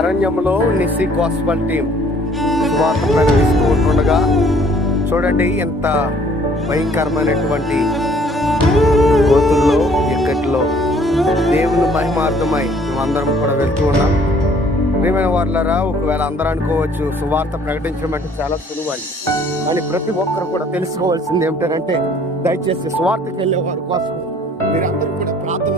అరణ్యంలో Nissi gospel team సువార్త ప్రకటిస్తూ ఉంటుండగా చూడండి ఎంత భయంకరమైనటువంటి గోతుల్లో ఎక్కట్లో దేవుని మహిమార్థమై మేమందరం కూడా వెళ్తూ ఉన్నాం. ప్రియమైన వారులారా, ఒకవేళ అందరూ అనుకోవచ్చు సువార్త ప్రకటించడం అంటే చాలా సులువు అని, కానీ ప్రతి ఒక్కరు కూడా తెలుసుకోవాల్సింది ఏమిటంటే దయచేసి సువార్తకి వెళ్ళే వారి కోసం మీరందరూ కూడా ప్రార్థన